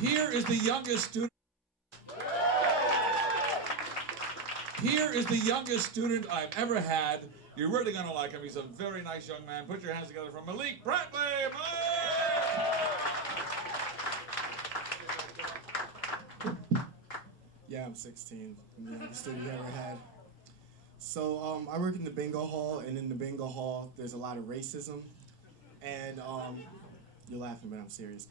Here is the youngest student. Here is the youngest student I've ever had. You're really going to like him. He's a very nice young man. Put your hands together for Malik Brantley. Yeah, I'm 16. I'm the youngest student you ever had. So I work in the bingo hall, and in the bingo hall, there's a lot of racism. And you're laughing, but I'm serious.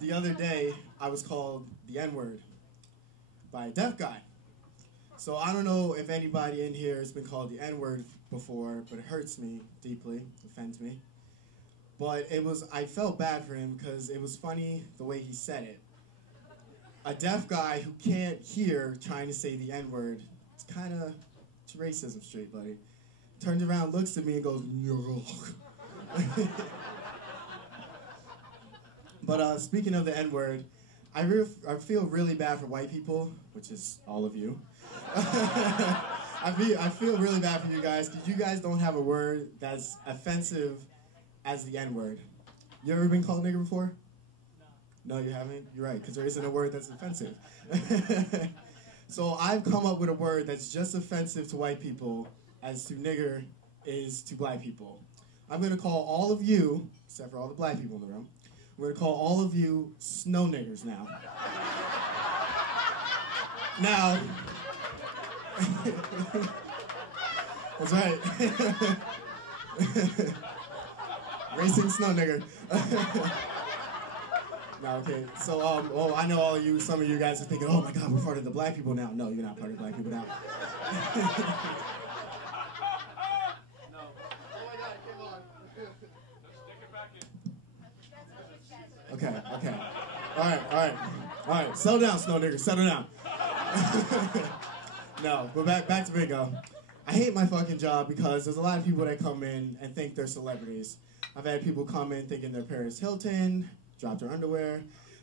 The other day, I was called the N-word by a deaf guy. So I don't know if anybody in here has been called the N-word before, but it hurts me deeply, offends me. But I felt bad for him because it was funny the way he said it. A deaf guy who can't hear trying to say the N-word, it's racism straight, buddy. Turns around, looks at me and goes, no. But speaking of the N-word, I feel really bad for white people, which is all of you. I feel really bad for you guys because you guys don't have a word that's offensive as the N-word. You ever been called nigger before? No, you haven't? You're right, because there isn't a word that's offensive. So I've come up with a word that's just offensive to white people as to nigger is to black people. I'm going to call all of you, except for all the black people in the room, we're going to call all of you snow niggers now. Now, that's right. Racing snow nigger. No, okay. So, I know all of you, some of you guys are thinking, oh my God, we're part of the black people now. No, you're not part of the black people now. Okay. All right. Settle down, snow nigger. Settle down. No, but back to bingo. I hate my fucking job because there's a lot of people that come in and think they're celebrities. I've had people come in thinking they're Paris Hilton, drop their underwear.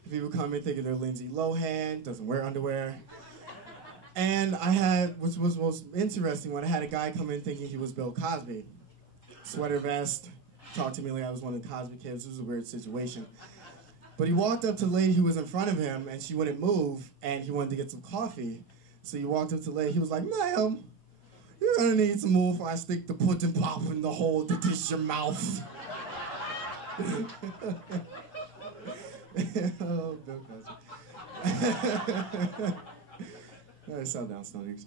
People come in thinking they're Lindsay Lohan, doesn't wear underwear. And I had, which was most interesting, when I had a guy come in thinking he was Bill Cosby. Sweater vest, talked to me like I was one of the Cosby kids. It was a weird situation. But he walked up to the lady who was in front of him, and she wouldn't move, and he wanted to get some coffee. So he walked up to the lady, he was like, ma'am, you're gonna need some more before I stick the pudding pop in the hole to dish your mouth. Oh, Bill Cosby. All right, settle down, snow niggers.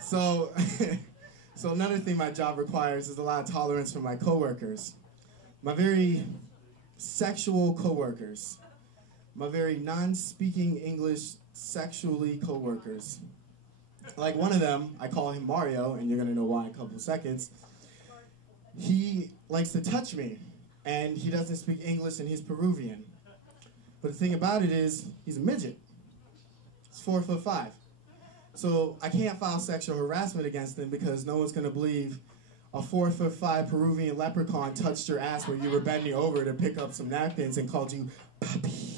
So another thing my job requires is a lot of tolerance from my coworkers. My very sexual coworkers. My very non-speaking English sexually coworkers. Like one of them, I call him Mario, and you're gonna know why in a couple of seconds. He likes to touch me, and he doesn't speak English, and he's Peruvian. But the thing about it is, he's a midget. He's 4'5". So I can't file sexual harassment against him because no one's gonna believe a 4'5" Peruvian leprechaun touched your ass where you were bending over to pick up some napkins and called you papi.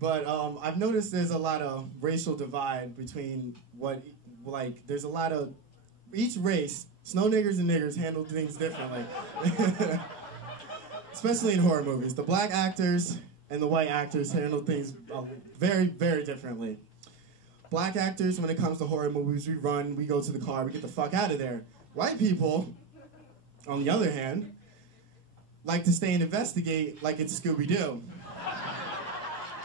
But I've noticed there's a lot of racial divide between there's a lot of, each race, snow niggers and niggers handle things differently. Especially in horror movies. The black actors and the white actors handle things very, very differently. Black actors, when it comes to horror movies, we run, we go to the car, we get the fuck out of there. White people, on the other hand, like to stay and investigate like it's Scooby-Doo.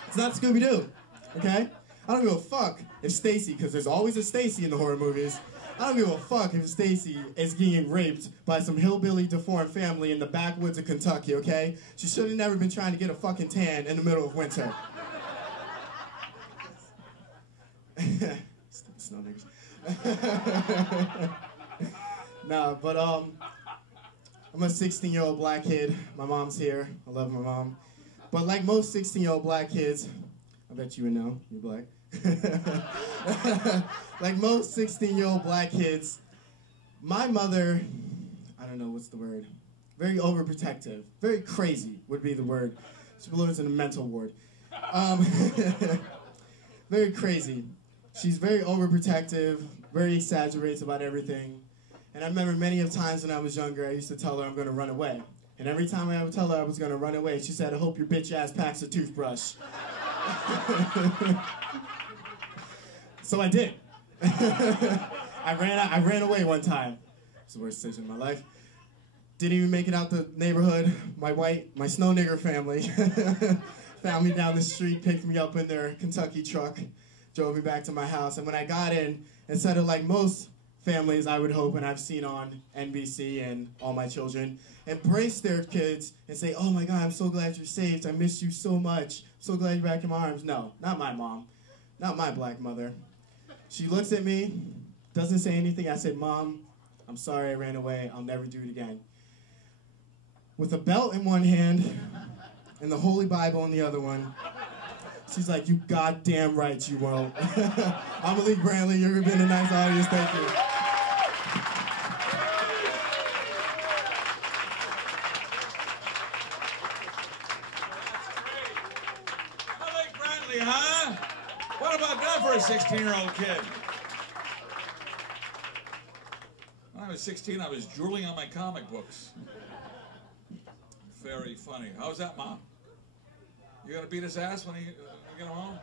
It's not Scooby-Doo, okay? I don't give a fuck if Stacy, because there's always a Stacy in the horror movies, I don't give a fuck if Stacy is getting raped by some hillbilly deformed family in the backwoods of Kentucky, okay? She should have never been trying to get a fucking tan in the middle of winter. Stupid snow niggas. Nah, but I'm a 16-year-old black kid. My mom's here. I love my mom. But like most 16-year-old black kids, I bet you would know, you're black. Like most 16-year-old black kids, my mother, I don't know what's the word, very overprotective, very crazy would be the word. She belongs in a mental ward. Very crazy. She's very overprotective, very exaggerates about everything. And I remember many of times when I was younger, I used to tell her I'm going to run away. And every time I would tell her I was going to run away, she said, I hope your bitch ass packs a toothbrush. So I did. I ran away one time. It's the worst decision of my life. Didn't even make it out the neighborhood. My snow nigger family found me down the street, picked me up in their Kentucky truck, drove me back to my house. And when I got in, instead of like most families I would hope, and I've seen on NBC and All My Children, embrace their kids and say, oh my God, I'm so glad you're safe. I miss you so much. So glad you're back in my arms. No, not my mom. Not my black mother. She looks at me, doesn't say anything. I said, Mom, I'm sorry I ran away. I'll never do it again. With a belt in one hand and the Holy Bible in the other one, she's like, you goddamn right you won't. I'm Malik Brantley. You've been a nice audience. Thank you. Malik Brantley, huh? What about that for a 16-year-old kid? When I was 16, I was drooling on my comic books. Very funny. How's that, Mom? You gonna beat his ass when he get home?